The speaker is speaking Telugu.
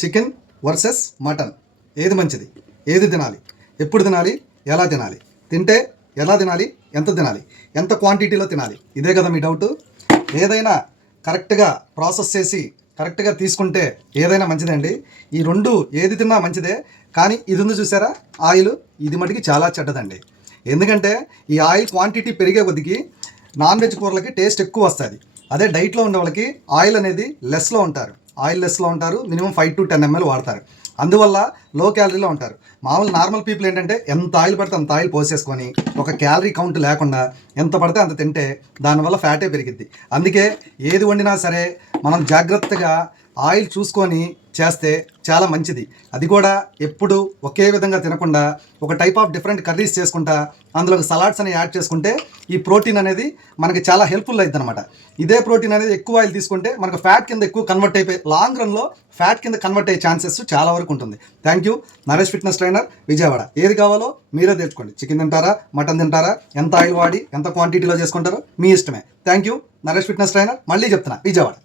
చికెన్ వర్సెస్ మటన్ ఏది మంచిది, ఏది తినాలి, ఎప్పుడు తినాలి, ఎలా తినాలి, తింటే ఎలా తినాలి, ఎంత తినాలి, ఎంత క్వాంటిటీలో తినాలి, ఇదే కదా మీ డౌటు. ఏదైనా కరెక్ట్గా ప్రాసెస్ చేసి కరెక్ట్గా తీసుకుంటే ఏదైనా మంచిదే అండి. ఈ రెండు ఏది తిన్నా మంచిదే. కానీ ఇది ఉంది చూసారా ఆయిల్, ఇది మటుకి చాలా చెడ్డదండి. ఎందుకంటే ఈ ఆయిల్ క్వాంటిటీ పెరిగే కొద్దికి నాన్ వెజ్ కూరలకి టేస్ట్ ఎక్కువ వస్తుంది. అదే డైట్లో ఉండే వాళ్ళకి ఆయిల్ అనేది లెస్లో ఉంటారు, మినిమం 5 to 10 ml వాడతారు. అందువల్ల లో క్యాలరీలో ఉంటారు. మామూలు నార్మల్ పీపుల్ ఏంటంటే ఎంత ఆయిల్ పడితే అంత ఆయిల్ పోసేసుకొని ఒక క్యాలరీ కౌంట్ లేకుండా ఎంత పడితే అంత తింటే దానివల్ల ఫ్యాటే పెరిగిద్ది. అందుకే ఏది వండినా సరే మనం జాగ్రత్తగా ఆయిల్ చూసుకొని చేస్తే చాలా మంచిది. అది కూడా ఎప్పుడు ఒకే విధంగా తినకుండా ఒక టైప్ ఆఫ్ డిఫరెంట్ కర్రీస్ చేసుకుంటా అందులో సలాడ్స్ అని యాడ్ చేసుకుంటే ఈ ప్రోటీన్ అనేది మనకి చాలా హెల్ప్ఫుల్ అవుతుంది అనమాట. ఇదే ప్రోటీన్ అనేది ఎక్కువ ఆయిల్ తీసుకుంటే మనకు ఫ్యాట్ కింద ఎక్కువ కన్వర్ట్ అయిపోయి లాంగ్ రన్లో ఫ్యాట్ కింద కన్వర్ట్ అయ్యే ఛాన్సెస్ చాలా వరకు ఉంటుంది. Thank you. Naresh fitness trainer, Vijayawada. ఏది కావాలో మీరే తెచ్చుకోండి. చికెన్ తింటారా, మటన్ తింటారా, ఎంత ఆయిల్ వాడి ఎంత క్వాంటిటీలో చేసుకుంటారో మీ ఇష్టమే. Thank you. Naresh fitness trainer, మళ్ళీ చెప్తున్నా, విజయవాడ.